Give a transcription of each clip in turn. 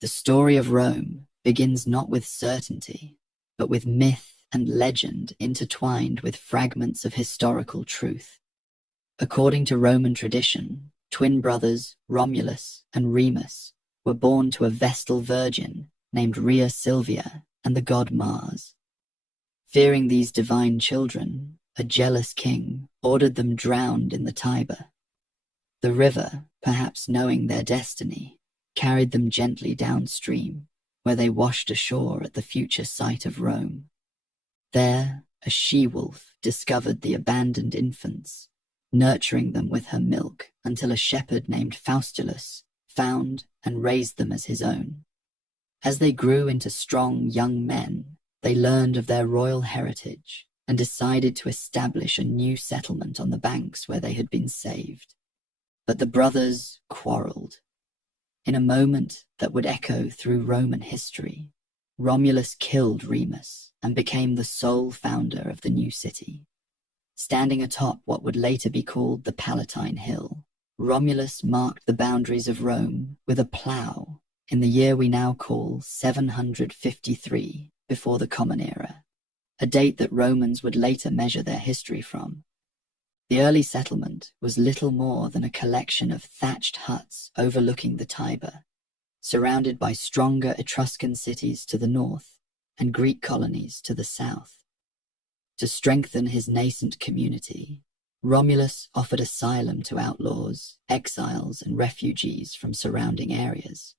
The story of Rome begins not with certainty, but with myth and legend intertwined with fragments of historical truth. According to Roman tradition, twin brothers Romulus and Remus were born to a Vestal virgin named Rhea Silvia and the god Mars. Fearing these divine children, a jealous king ordered them drowned in the Tiber. The river, perhaps knowing their destiny, carried them gently downstream, where they washed ashore at the future site of Rome. There, a she-wolf discovered the abandoned infants, nurturing them with her milk until a shepherd named Faustulus found and raised them as his own. As they grew into strong young men, they learned of their royal heritage and decided to establish a new settlement on the banks where they had been saved. But the brothers quarreled. In a moment that would echo through Roman history, Romulus killed Remus and became the sole founder of the new city. Standing atop what would later be called the Palatine Hill, Romulus marked the boundaries of Rome with a plough in the year we now call 753 before the Common Era, a date that Romans would later measure their history from. The early settlement was little more than a collection of thatched huts overlooking the Tiber, surrounded by stronger Etruscan cities to the north and Greek colonies to the south. To strengthen his nascent community, Romulus offered asylum to outlaws, exiles, and refugees from surrounding areas.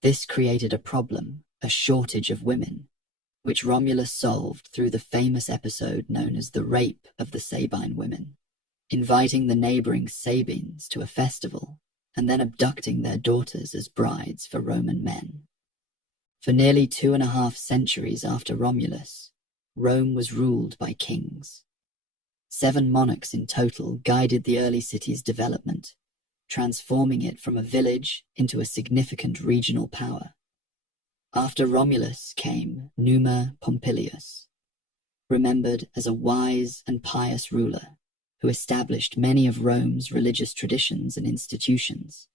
This created a problem, a shortage of women, which Romulus solved through the famous episode known as the Rape of the Sabine Women, inviting the neighboring Sabines to a festival and then abducting their daughters as brides for Roman men. For nearly 2.5 centuries after Romulus, Rome was ruled by kings. 7 monarchs in total guided the early city's development, transforming it from a village into a significant regional power. After Romulus came Numa Pompilius, remembered as a wise and pious ruler who established many of Rome's religious traditions and institutions.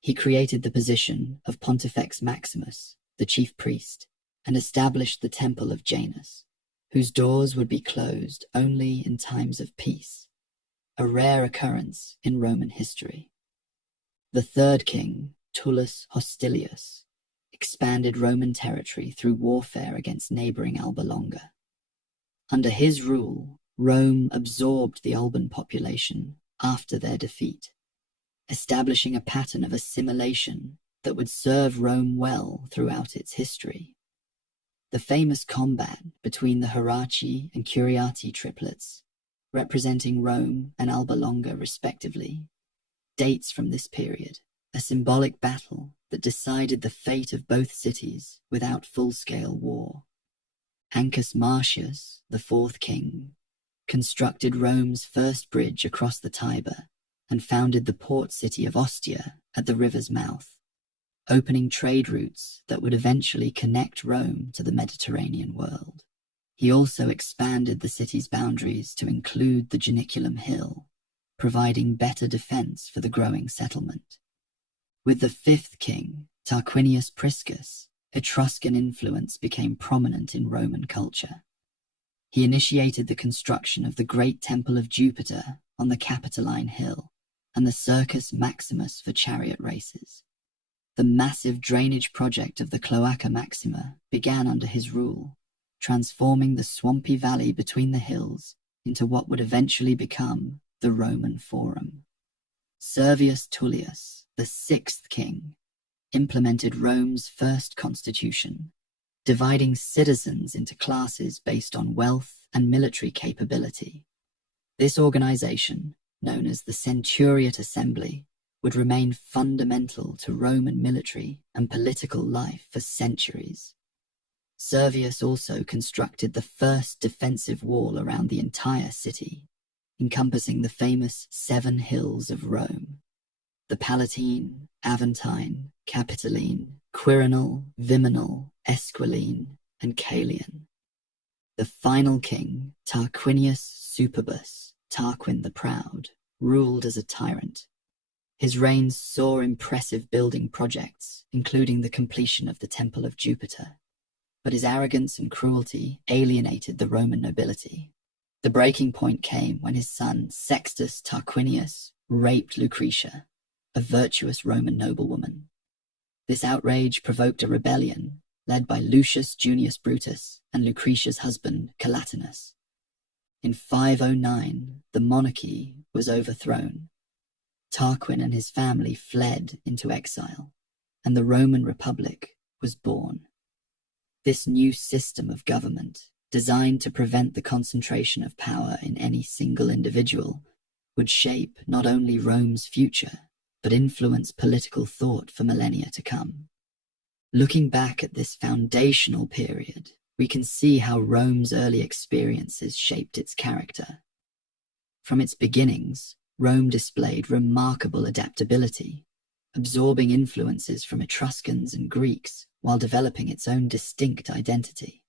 He created the position of Pontifex Maximus, the chief priest, and established the Temple of Janus, whose doors would be closed only in times of peace, a rare occurrence in Roman history. The third king, Tullus Hostilius, expanded Roman territory through warfare against neighboring Alba Longa. Under his rule, Rome absorbed the Alban population after their defeat, establishing a pattern of assimilation that would serve Rome well throughout its history. The famous combat between the Heraci and Curiati triplets, representing Rome and Alba Longa respectively, dates from this period, a symbolic battle that decided the fate of both cities without full-scale war. Ancus Marcius, the fourth king, constructed Rome's first bridge across the Tiber and founded the port city of Ostia at the river's mouth, opening trade routes that would eventually connect Rome to the Mediterranean world. He also expanded the city's boundaries to include the Janiculum Hill, providing better defense for the growing settlement. With the fifth king, Tarquinius Priscus, Etruscan influence became prominent in Roman culture. He initiated the construction of the Great Temple of Jupiter on the Capitoline Hill and the Circus Maximus for chariot races. The massive drainage project of the Cloaca Maxima began under his rule, transforming the swampy valley between the hills into what would eventually become the Roman Forum. Servius Tullius, the sixth king, implemented Rome's first constitution, dividing citizens into classes based on wealth and military capability. This organization, known as the Centuriate Assembly, would remain fundamental to Roman military and political life for centuries. Servius also constructed the first defensive wall around the entire city, encompassing the famous 7 hills of Rome: the Palatine, Aventine, Capitoline, Quirinal, Viminal, Esquiline, and Caelian. The final king, Tarquinius Superbus, Tarquin the Proud, ruled as a tyrant. His reign saw impressive building projects, including the completion of the Temple of Jupiter. But his arrogance and cruelty alienated the Roman nobility. The breaking point came when his son Sextus Tarquinius raped Lucretia, a virtuous Roman noblewoman. This outrage provoked a rebellion led by Lucius Junius Brutus and Lucretia's husband Collatinus. In 509, the monarchy was overthrown. Tarquin and his family fled into exile, and the Roman Republic was born. This new system of government, designed to prevent the concentration of power in any single individual, would shape not only Rome's future, but influence political thought for millennia to come. Looking back at this foundational period, we can see how Rome's early experiences shaped its character. From its beginnings, Rome displayed remarkable adaptability, absorbing influences from Etruscans and Greeks while developing its own distinct identity.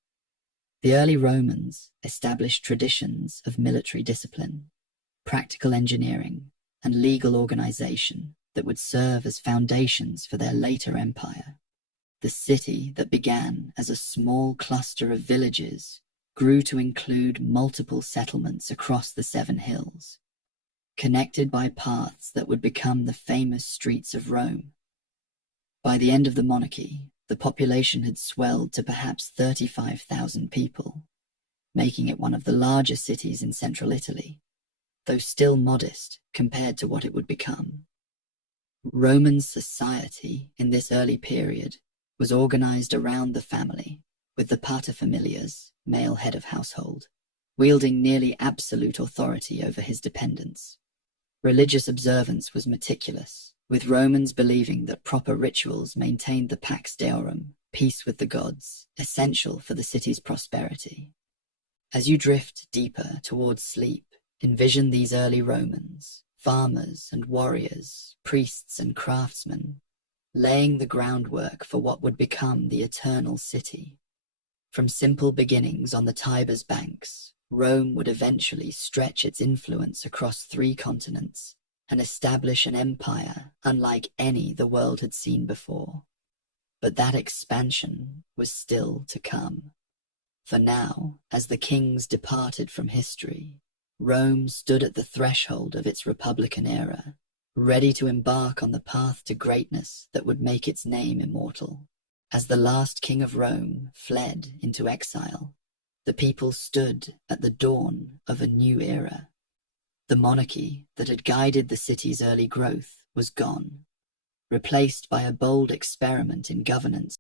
The early Romans established traditions of military discipline, practical engineering, and legal organization that would serve as foundations for their later empire. The city that began as a small cluster of villages grew to include multiple settlements across the 7 hills, connected by paths that would become the famous streets of Rome. By the end of the monarchy, the population had swelled to perhaps 35,000 people, making it one of the largest cities in central Italy, though still modest compared to what it would become. Roman society in this early period was organized around the family, with the paterfamilias, male head of household, wielding nearly absolute authority over his dependents. Religious observance was meticulous, with Romans believing that proper rituals maintained the Pax Deorum, peace with the gods, essential for the city's prosperity. As you drift deeper towards sleep, envision these early Romans, farmers and warriors, priests and craftsmen, laying the groundwork for what would become the eternal city. From simple beginnings on the Tiber's banks, Rome would eventually stretch its influence across 3 continents and establish an empire unlike any the world had seen before. But that expansion was still to come. For now, as the kings departed from history, Rome stood at the threshold of its Republican era, ready to embark on the path to greatness that would make its name immortal. As the last king of Rome fled into exile, the people stood at the dawn of a new era. The monarchy that had guided the city's early growth was gone, replaced by a bold experiment in governance